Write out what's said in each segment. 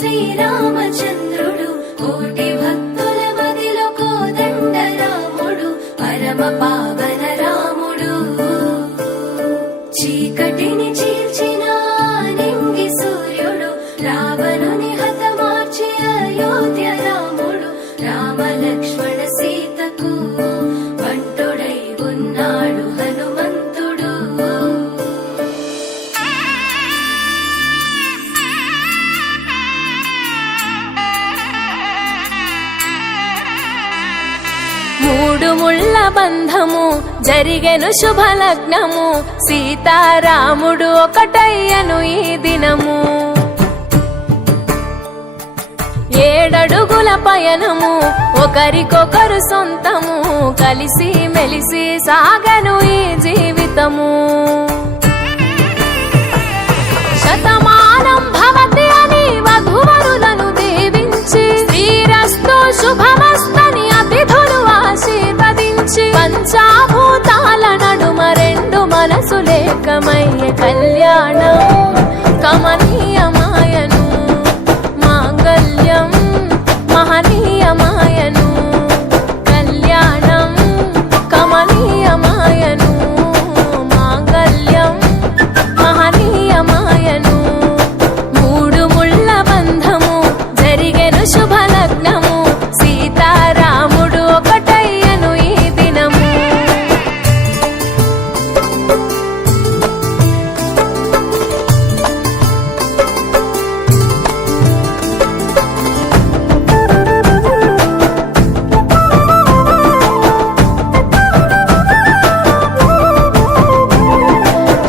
శ్రీరామచంద్రుడు కోటి భక్తుల మదిలో కోదండ రాముడు పరమ పావన రాముడు చీకటిని చీల్చిన నింగి సూర్యుడు రావణుని హతమార్చి అయోధ్య రాముడు రామ లక్ష్మణ సీతకు బంటుడై ఉన్నాడు హనుమంతుడు. మూడు ముళ్ళ బంధము జరిగెను శుభలగ్నము సీతారాముడు ఒకటయ్యను ఈ దినము. 7 అడుగుల పయనము ఒకరికొకరు సొంతము కలిసి మెలిసి సాగను ఈ జీవితము. శతమానం భవతి అని వధువరులను దీవించి శ్రీరస్తు శుభమస్తని అతిథులు ఆశీర్వదించి పంచాభూతాల నడుమ 2 మనసులేకమయ్య కళ్యాణం కమనీయమాయను మాంగళ్యం మహనీయమాయను కళ్యాణం కమనీయమాయను మాంగళ్యం మహనీయమాయను. 3 ముళ్ళ బంధము జరిగెను శుభలగ్నము సీతారాముడు ఒకటయ్యను ఈ దినము.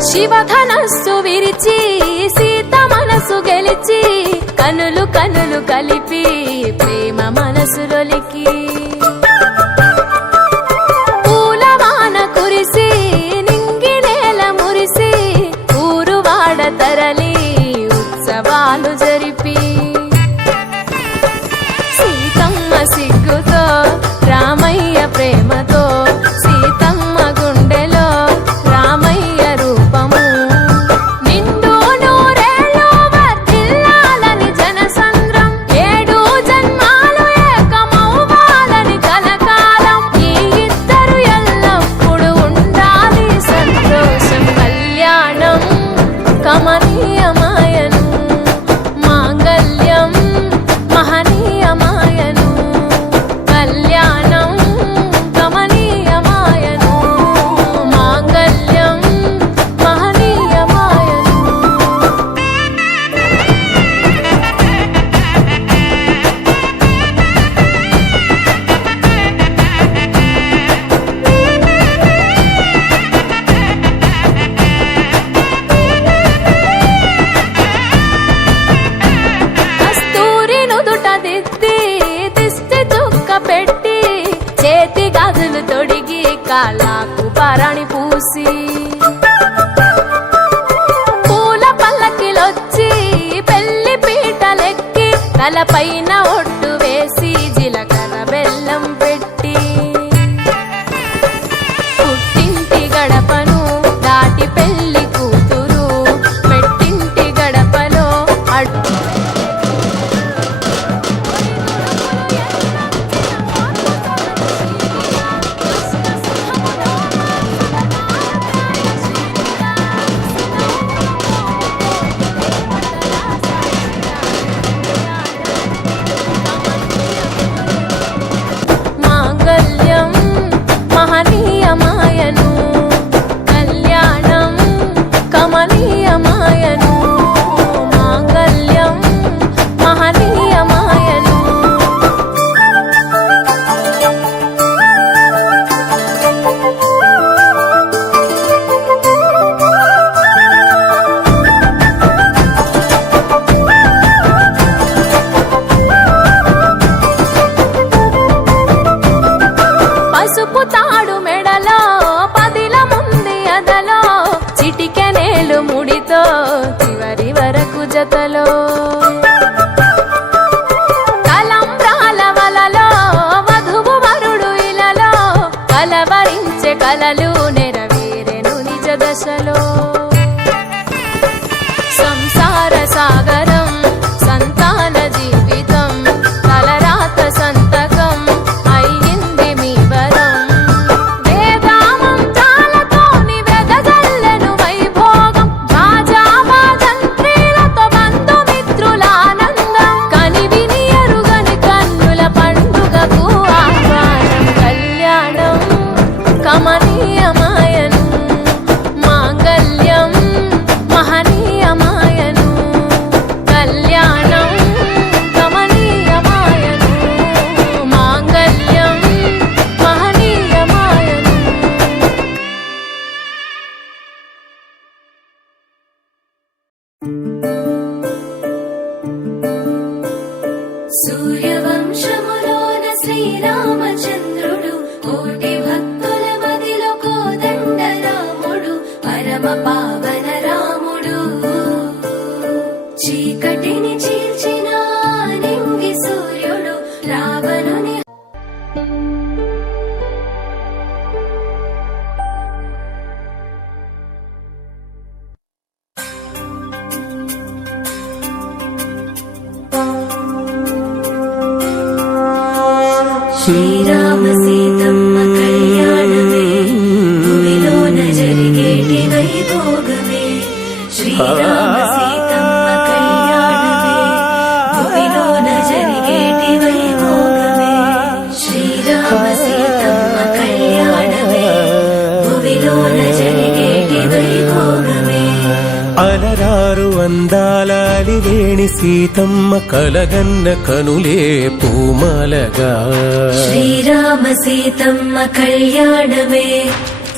శివధనస్సు విరిచి సీత మనసు గెలిచి కనులు కనులు కలిపి ప్రేమ మనసులొలికి పూలవాన కురిసి నింగి నేల మురిసి ఊరువాడ తరలి ఉత్సవాలు జరిపి సీతమ్మ సిగ్గుతో రామయ్య ప్రేమతో సీతమ్మ గుండెలో రామయ్య రూపము నిండు నూరేళ్ళు వర్ధిల్లాలని జనసంద్రం 7 జన్మాలు ఏకమవ్వాలని కలకాలం ఈ ఇద్దరు ఎల్లప్పుడు ఉండాలి సంతోషం. కళ్యాణం కమనీయమాయను మాంగళ్యం మహనీయమాయను కళ్యాణం కమనీయమాయను మాంగళ్యం మహనీయమాయను. కస్తూరి నుదుట దిద్ది దిష్టి చుక్క పెట్టి చేతి గాజులు తొడిగి కాళ్ళకు పరాణి పూసి పూల పల్లకిలొచ్చి పెళ్లి పీటలెక్కి తలపైన ఒట్టు వేసి జీలకర్ర బెల్లం పెట్టి పుట్టింటి గడపను దాటి పెళ్లి కూతురు పెట్టింటి గడపలో అడ్డు మాంగళ్యం మహనీయమాయను కళ్యాణం కమనీయమాయను మాంగళ్యం మహనీయమాయను. పసుపు తాడు మెడలో పదిల ముంది అదలో చిటికెనేలు ముడితో చివరి వరకు జతలో తలంబ్రాల వలలో వధువు వరుడు ఇలలో కలవరించే కలలు నెరవేరెను నిజ దశలో. సంసార సాగరం సంతాన సూర్యవంశములోన శ్రీరామచంద్రుడు కోటి భక్తుల మదిలో కోదండ రాముడు పరమ పావన రాముడు చీకటిని చీల్చిన నింగి సూర్యుడు రావణుని శ్రీరామ సీతమ్మ కళ్యాణమే భూమిలోన జరిగేటి వైభోగమే శ్రీరామ సీతమ్మ కళ్యాణమే భూమిలోన జరిగేటి వైభోగమే శ్రీరామ సీతమ్మ కళ్యాణమే భూమిలోన జరిగేటి వైభోగమే అలరారు అందాలాలి వేణి సీతమ్మ కలగన్న కనులే పూమాలగా శ్రీరామ సీతమ్మ కళ్యాణమే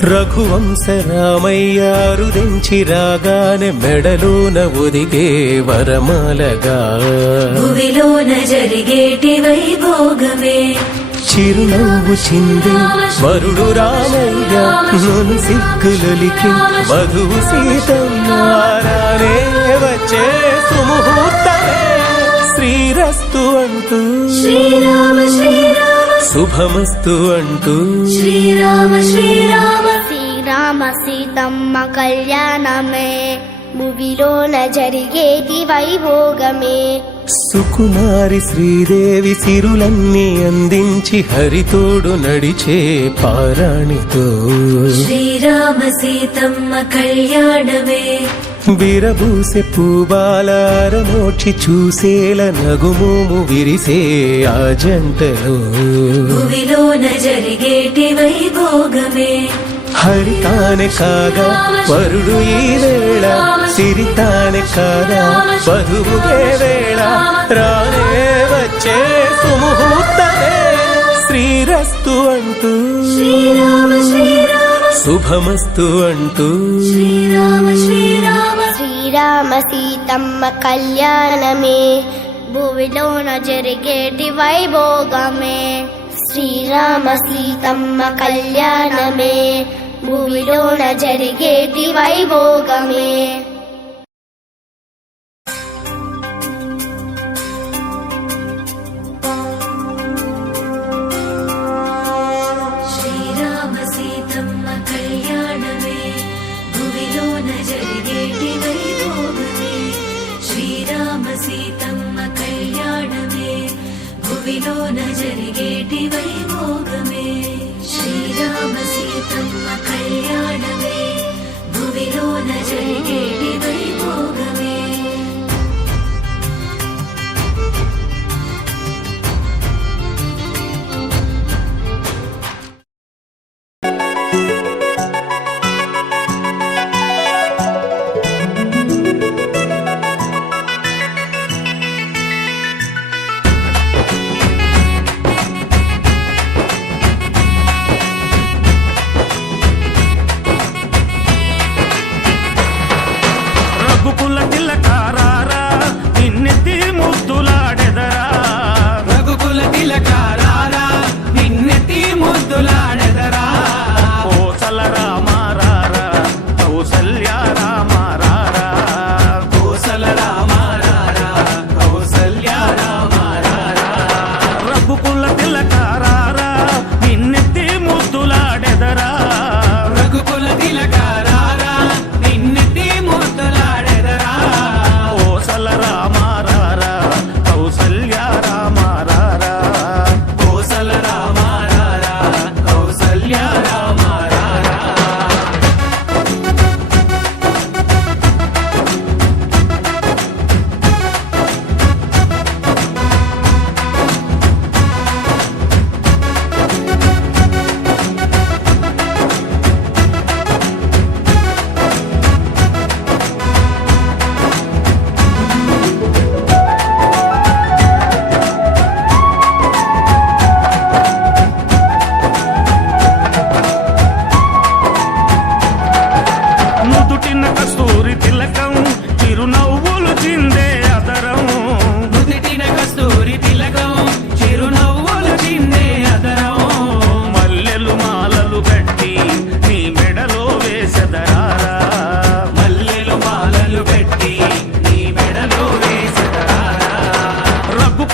రఘువంశ రామయ్యారు దించి రాగానే మెడలోన ఒదిగే వరమాలగా భువిలోన జరిగేటి వైభోగమే చిరునవ్వు చింది వరుడు రామయ్య నన్ను సిగ్గులొలికి వధువు సీతమ్మారానే వచ్చే సుముహూర్తమే శ్రీరస్తు అంటూ శ్రీరామ శ్రీరామ శుభమస్తు అంటూ శ్రీరామ శ్రీరామ శ్రీరామ సీతమ్మ కళ్యాణమే భువిలోన జరిగేటి వైభోగమే సుకుమారి శ్రీదేవి సిరులన్నీ అందించి హరితోడు నడిచే పారాణితో శ్రీరామ సీతమ్మ కళ్యాణమే విరబూసె పూబాలార మోక్షి చూసేల నగుమోము విరిసే ఆ జంటలో భువిలోన జరిగేటి వైభోగమే హరితానే కాగా వరుడు ఈ వేళ సిరితానే కాగా వధువుగే వేళ రానే వచ్చే సుముహూర్తమే శ్రీరస్తు అంటూ శ్రీరామ శ్రీరామ శుభమస్తు అంటూ శ్రీరామ శ్రీరామ శ్రీరామ సీతమ్మ కళ్యాణమే భువిలోన జరిగేటి వైభోగమే శ్రీరామ సీతమ్మ కళ్యాణమే భూమిలోన జరిగేటి వైభోగమే శ్రీరామ సీతమ్మ కళ్యాణమే భువిలోన జరిగేటి వైభోగమే శ్రీరామ సీతమ్మ కళ్యాణమే భువిలోన జరిగేటి వైభోగమే శ్రీరామ సీతమ్మ కళ్యాణమే భువిలోన జరిగేటి వైభోగమే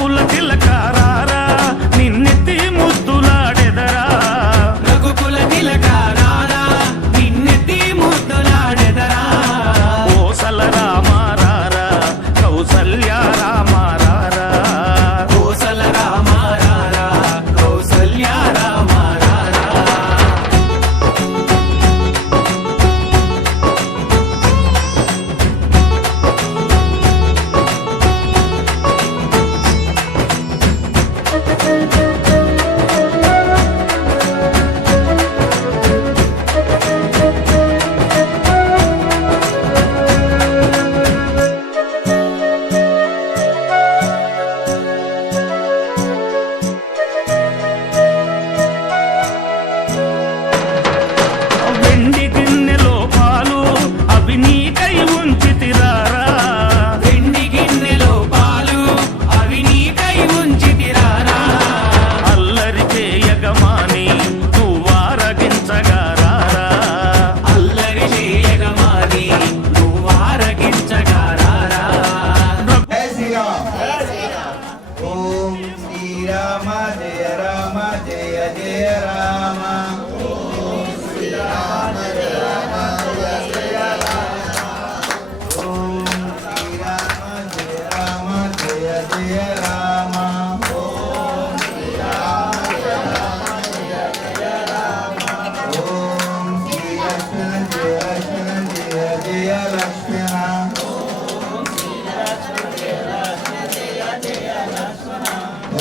రఘుకుల తిలకారారా నిన్నెత్తి ముద్దులాడెదరా రఘుకుల తిలకారారా నిన్నెత్తి ముద్దులాడెదరా కోసల రామారారా కౌసల్య రామారారా కోసల రామారారా కౌసల్య రామారారా వెండి గిన్నెలో పాలు అవి నీకై ఉంచితిరారా వెండి గిన్నెలో పాలు అవి నీకై ఉంచితిరారా అల్లరి చేయగమాని నువ్వారగించగారారా అల్లరి చేయగమాని నువ్వారగించగారారా జై శ్రీరామ్ ఓం శ్రీరామ జయ రామ జయ జయ రామ ఓం శ్రీరామ జయ రామ జయ జయ రామ ఓం శ్రీ లక్ష్మణ జయ జయ లక్ష్మణ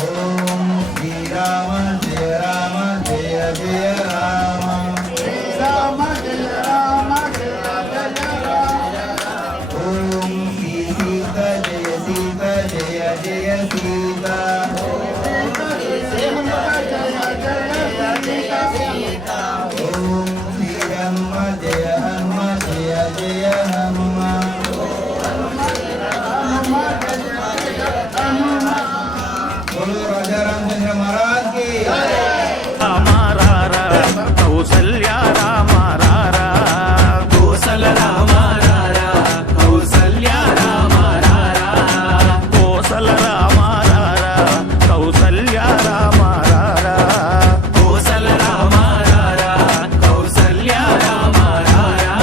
ఓం శ్రీరామ జయ రామ జయ జయ రామ రామ జయ రామ జయ జయ రామ ఓం శ్రీ సీత జయ సీత జయ జయ సీత ఓం శ్రీ హనుమ జయ హనుమ జయ జయ హనుమ बोलो राजा रामचंद्र महाराज की రామారారా కౌసల్య రామారారా కోసల రామారారా కౌసల్య రామారారా కోసల రామారారా కౌసల్య రామారారా కోసల రామారారా కౌసల్య రామారారా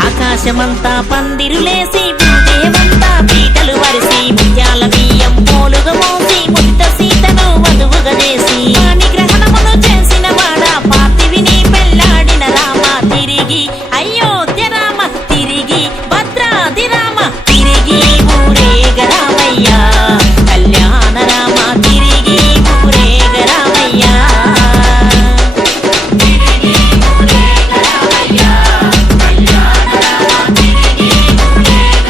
ఆకాశమంతా పందిరులేసి దేవంతా పీటలు వరిసి ముత్యాల బియ్యం పోలుగా మోసి ముదిత సీతను వధువుగా చేసి నిగ్రహణమును చేసిన వాడ పార్థివిని పెళ్లాడిన రామ తిరిగి అయోధ్య రామ తిరిగి భద్రాది రామ తిరిగి ఊరేగ రామయ్య కళ్యాణ రామ తిరిగి ఊరేగ రామయ్య తిరిగి ఊరేగ రామయ్య కళ్యాణ రామ తిరిగి ఊరేగ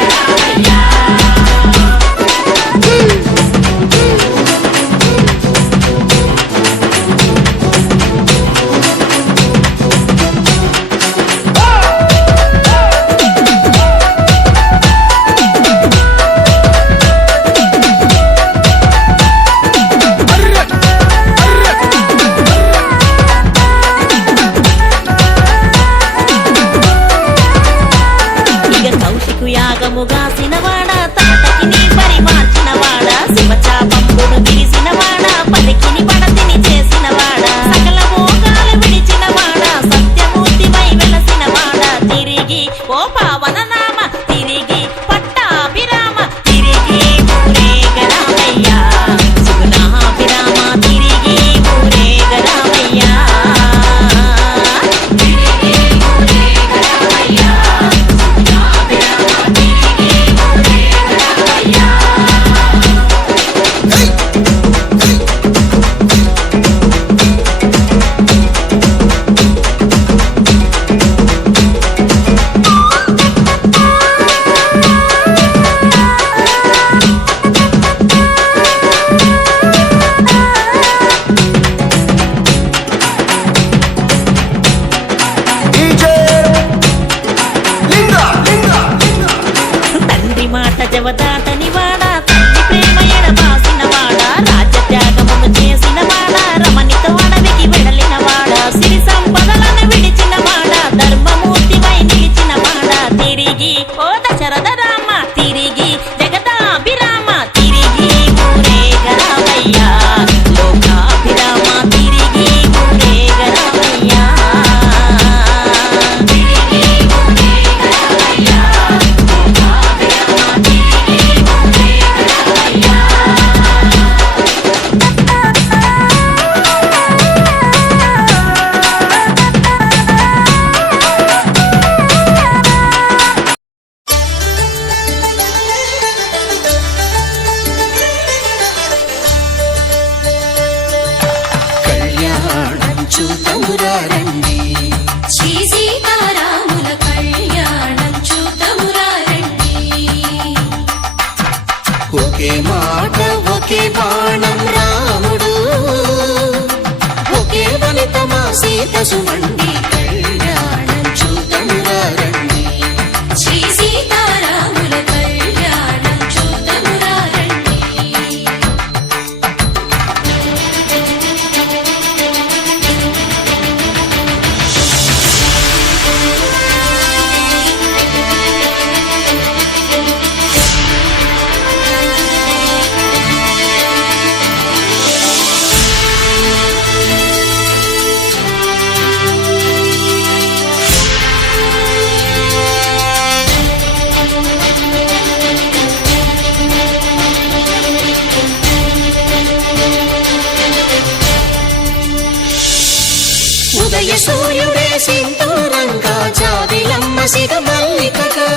సింధూరంగా జాబిలమ్మ సిగ మల్లికగా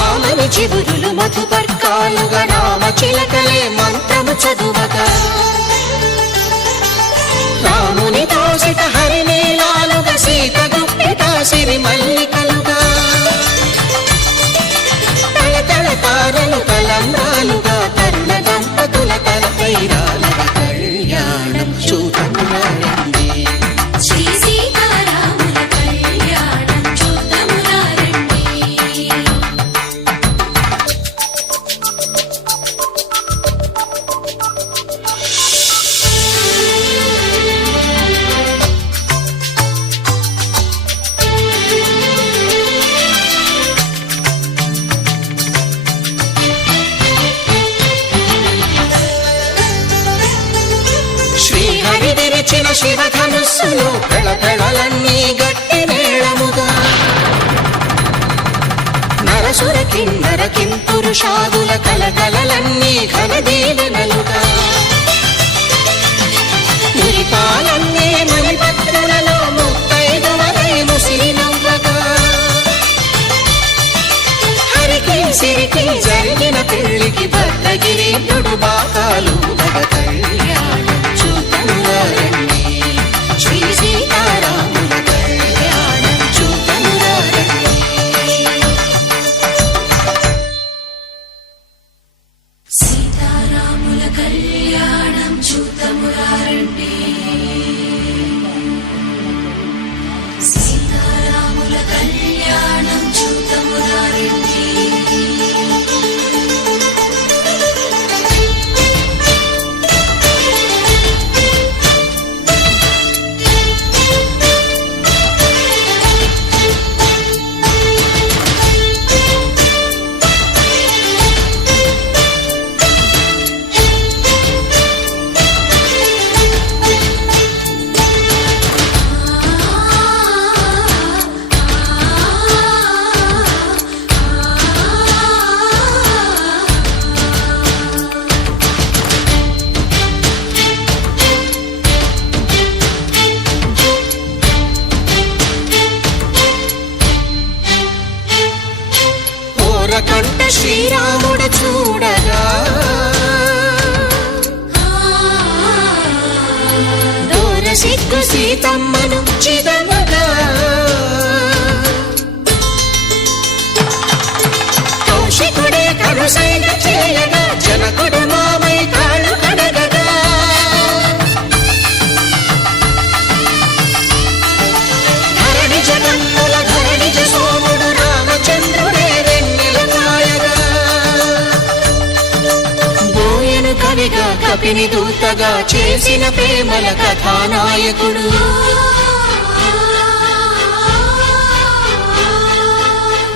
ఆమని చివురులు మధుపర్కాలుగా రామ చిలకలే మంత్రము చదువగా రాముని దోసిట హరినీలాలుగా సీత గుప్పిట సిరి మల్లికలుగా తళతళ తారలు తలంబ్రాలుగా తరుణ దంపతుల తలపైరాలుగా కళ్యాణం చూడమురారండి శ్రీ సీతారాముల కళ్యాణం చూద్దామురారండి. శ్రీహరి విరిచిన శివధనుస్సులు పెళపెళలన్నీ గట్టి మేళముగా నరసుర కిన్నర కింపురుషాదుల కలకలలన్నీ ఘన దీవెనలుగా మురిపాలన్నీ మణిపత్రులలో ముత్తైదువలై ముసిరి నవ్వగా హరికి సిరికి జరిగిన పెళ్లికి భద్రగిరీంద్రుడు బాకాలు కళ్యాణం చూతమురారండి శ్రీ సీతారాముల కళ్యాణం చూతమురారండి సీతారాముల కళ్యాణం చూద్దామురారండి. సీతారాముల కళ్యాణం చూద్దామురారండి. ఓరకంట శ్రీరాముడు చూడగా దూర సిగ్గు సీతమ్మను చిదమగా కౌశికుడే కరుసైన చేయగా జనకుడు మామై కాళ్ళు కడగగా ధరణి జగన్నుల ధరణి సోముడు రామచంద్రుడే వెన్నెల కాయగా బోయను కవిగా కపిని దూతగా చేసిన ప్రేమల కథానాయకుడు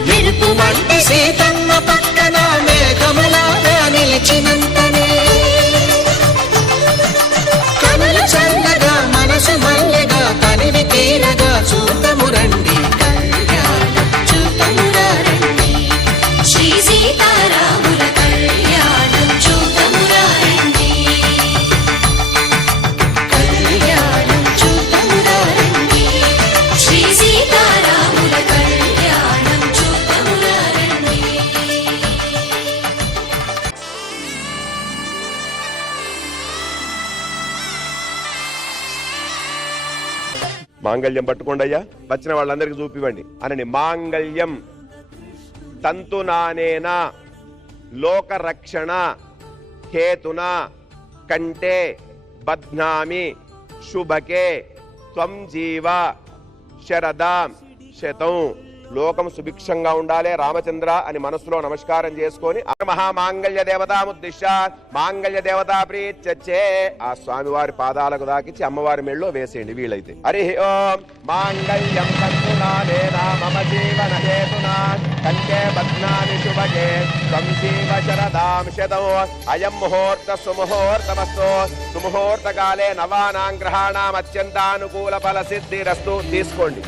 మెరుపు వంటి సీతమ్మ పక్కన మేఘములాగా నిలిచినంతనే కనులు చల్లగా మనసు మల్లెగా తనివి తీరగా చూతమురండి కళ్యాణం చూతమురారండి శ్రీ సీతారాముల కళ్యాణం చూద్దామురారండి. కళ్యాణం చూతమురారండి శ్రీ సీతారాముల కళ్యాణం చూద్దామురారండి. మాంగళ్యం పట్టుకోండి అయ్యా, వచ్చిన వాళ్ళందరికీ చూపివ్వండి అనని. మాంగళ్యం తంతునానేన లోకరక్షణ హేతునా కంటే బధ్నామి శుభకే త్వం జీవ శరదాం శతం. లోకం సుభిక్షంగా ఉండాలి రామచంద్ర అని మనసులో నమస్కారం చేసుకొని మహామాంగళ్య దేవతాముద్దిశ్య మాంగళ్య దేవతా ప్రీత్యచ్చే ఆ స్వామివారి పాదాలకు దాకిచ్చి అమ్మవారి మెళ్ళో వేసేయండి వీలైతే. హరి ఓం మాంగళ్యం తంతునానేన మమ జీవన హేతునా కంటే బధ్నామి శుభకే త్వం జీవ శరదాం శతం. అయం ముహూర్త సుముహూర్తమస్తు. సుముహూర్త కాలే నవానాం గ్రహాణాం అత్యంతానుకూల ఫల సిద్ధిరస్తు. తీసుకోండి,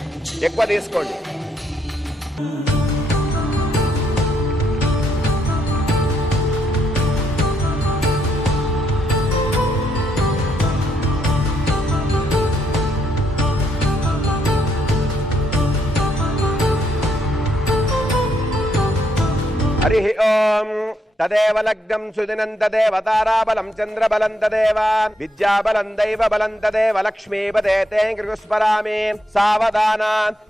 ఎక్కువ తీసుకోండి. హరి ఓం తదేవ లగ్నం సుదినం తదేవ తారాబలం చంద్రబలం తదేవ విద్యాబలం దైవ బలం తదేవ లక్ష్మీపదే తే కృస్మరామి సావధాన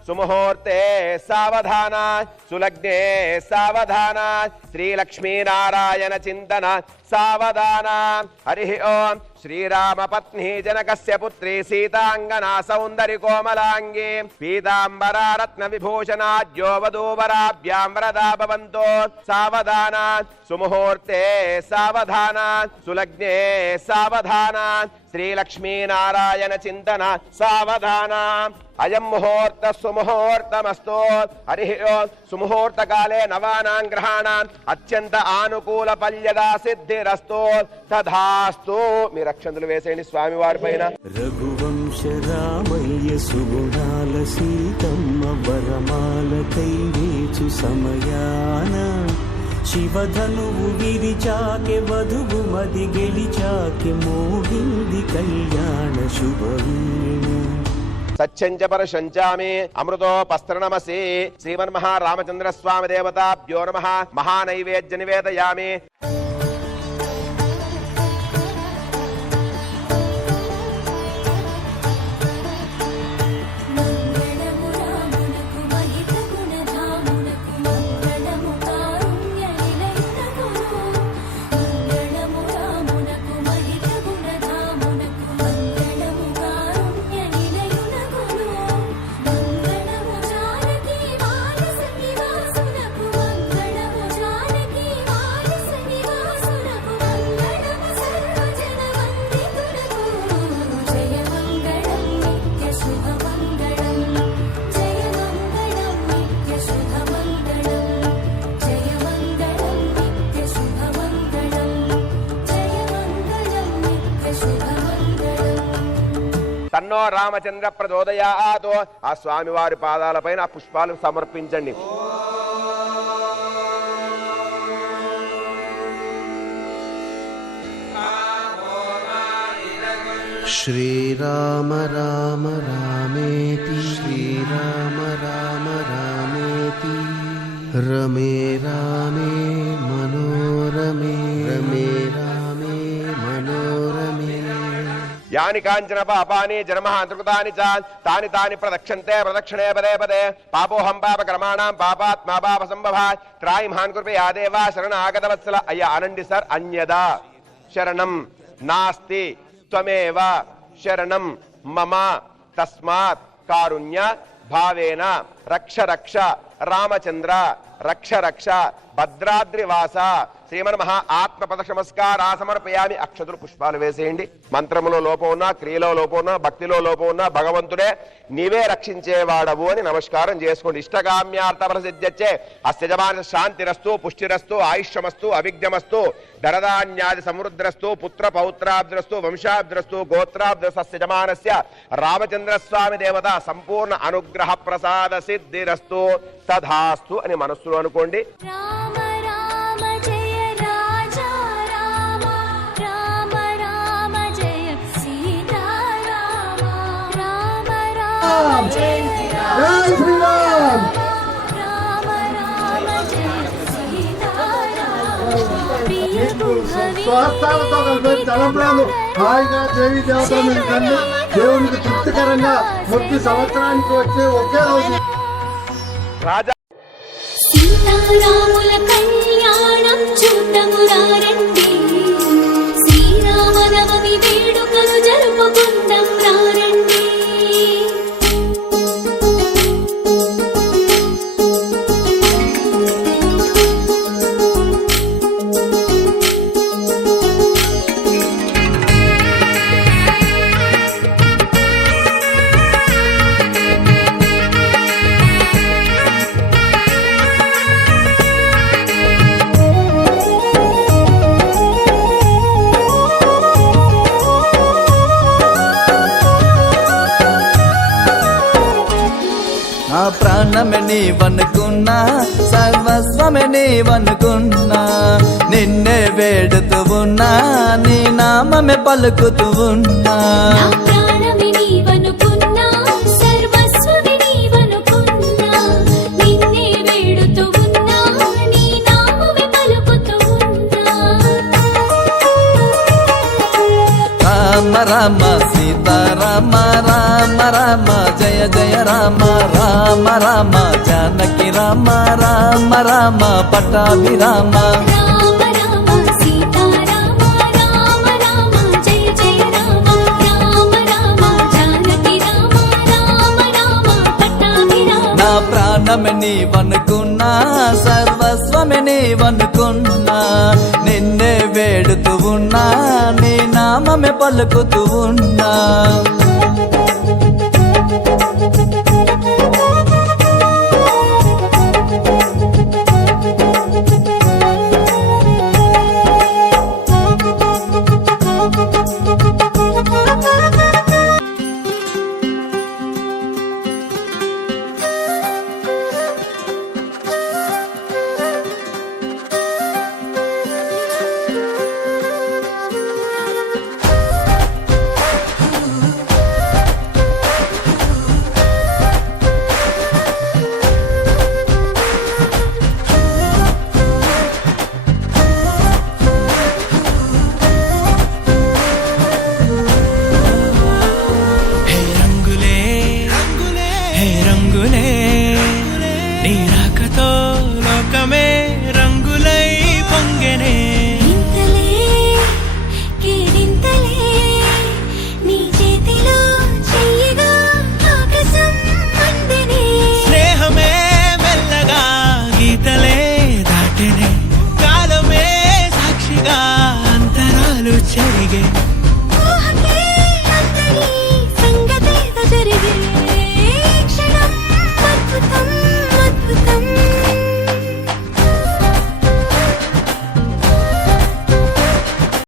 సుముహూర్తే సావధాన సులగ్నే సావధాన శ్రీలక్ష్మీనారాయణ చింతన సావధాన హరి ఓం శ్రీరామ పత్ని జనకస్య పుత్రి సీతాంగనా సౌందర్య కోమలాంగి పీతాంబరా రత్న విభూషణాద్యో వధూవరాభ్యాం వరదా భవంతో సావధాన సుముహూర్తే సావధాన సులగ్నే సావధాన శ్రీలక్ష్మీనారాయణ చింతన సావధాన అయం ముహూర్త సుముహూర్తమస్తు హరి ఓం సుముహూర్త కాలే నవానాం గ్రహాణాం అత్యంత ఆనుకూల ఫల్యదా సిద్ధిరస్తు తథాస్తు. మీరు అక్షంతులు వేసేయండి స్వామి వారి పైన. రఘువంశ రామయ్య సుగుణాల సీతమ్మ వరమాల కైవేచు సమయాన శివధనువు విరిచాకె వధువు మది గెలిచాకె మోగింది కళ్యాణ శుభవీణ. సత్యంచ పరశంచామి అమృతోపస్త్రణమసి శ్రీమన్మహారామచంద్ర స్వామి దేవతాభ్యో నమః. మహానైవేద్య నివేదయామి. మంగళము రామునకు మహిత గుణధామునకు మంగళము కారుణ్య నిలయునకును మంగళము రామునకు మహిత గుణధామునకు మంగళము కారుణ్య నిలయునకును మంగళము జానకి మానస నివాసునకు మంగళము జానకి మానస నివాసునకు మంగళము సర్వజన వందితునకు జయ మంగళం నిత్య శుభ మంగళం జయ మంగళం నిత్య శుభ మంగళం జయ మంగళం నిత్య శుభ మంగళం జయ మంగళం నిత్య శుభ మంగళం. తన్నో రామచంద్ర ప్రచోదయాత్. ఆ స్వామి వారి పాదాలపైన ఆ పుష్పాలు సమర్పించండి. శ్రీరామ రామ రామేతి శ్రీరామ రామ రామేతి రమే రామే మనోరమే రమే రామే మనోరమే. యాని కాంచన పాపాని జన్మహాంతృకృతాని చ తాని తాని ప్రదక్షంతే ప్రదక్షిణే పదే పదే పాపోహం పాపకర్మాణం పాపాత్మా పాప సంభవ త్రాయిమాన్ కృపయా దేవా శరణాగతవత్సల. అయ్యా అనండి సార్. అన్యదా శరణం నాస్తి త్వమేవ శరణం మమ తస్మాత్ కారుణ్య భావేన రక్ష రక్ష రామచంద్ర రక్ష రక్ష భద్రాద్రివాస శ్రీమన్మహా ఆత్మ ప్రదక్ష నమస్కారా సమర్పయామి. అక్షతులు పుష్పాలు వేసేయండి. మంత్రములో లోపం ఉన్నా, క్రియలో లోపం ఉన్నా, భక్తిలో లోపం ఉన్నా భగవంతుడే నీవే రక్షించేవాడవు అని నమస్కారం చేసుకోండి. ఇష్టకామ్యార్థ ప్రసిద్ధే అస్యజమాన శాంతిరస్తు పుష్టిరస్తు ఆయుష్యమస్తు అవిఘ్నమస్తు ధనధాన్యాది సమృద్ధ్రస్తు పుత్ర పౌత్రాబ్ద్రస్తు వంశాబ్ద్రస్తు గోత్రాబ్ద్రస్తు అస్యజమానస్య రామచంద్రస్వామి దేవత సంపూర్ణ అనుగ్రహ ప్రసాద సిద్ధిరస్తు తథాస్తు అని మనస్సులో అనుకోండి. రామ రామ జయ రాజా రామ రామ రామ జయ సీతారామ రామ రామ జయ శ్రీరామ్ రామ రామ జయ సీతారామ స్వస్థాలతో కలిపి తలంబ్రాలు హాయిగా దేవి దేవతలను కండి దేవునికి తృప్తికరంగా ప్రతి సంవత్సరానికి వచ్చే ఒకే రోజు. రాజా సీతారాముల కళ్యాణం చూద్దామురారండి శ్రీరామనవమి వేడుకలు జరుపుకుందాం రారండి. నా ప్రాణమే నీవనుకున్నా సర్వస్వమే నీవనుకున్నా నిన్నే వేడుతూ ఉన్నా నీ నామమే పలుకుతూ ఉన్నా. నా ప్రాణమే నీవనుకున్నా సర్వస్వమే నీవనుకున్నా నిన్నే వేడుతూ ఉన్నా నీ నామమే రామ సీతారామ రామ రామ జయ జయ రామ రామ రామ జానకి రామ రామ రామ పట్టాభిరామ రామ రామ సీతారామ రామ రామ జయ జయ రామ రామ రామ జానకి రామ రామ రామ పట్టాభిరామ నా ప్రాణమే నీవనుకున్నా సర్వస్వమే నీవనుకున్నా నిన్నే వేడుతూ ఉన్నా నీ నామమే పలుకుతూ ఉన్నా హే రంగులే హే రంగులే నీ రాకతో లోకమే రంగులై పొంగెనే ఇంతలే కేరింతలే నీ చేతిలో చెయ్యగా ఆకాశం అందనే స్నేహమే మెల్లగా గీతలే దాటెనే కాలమే సాక్షిగా అంతరాలు చెరిగే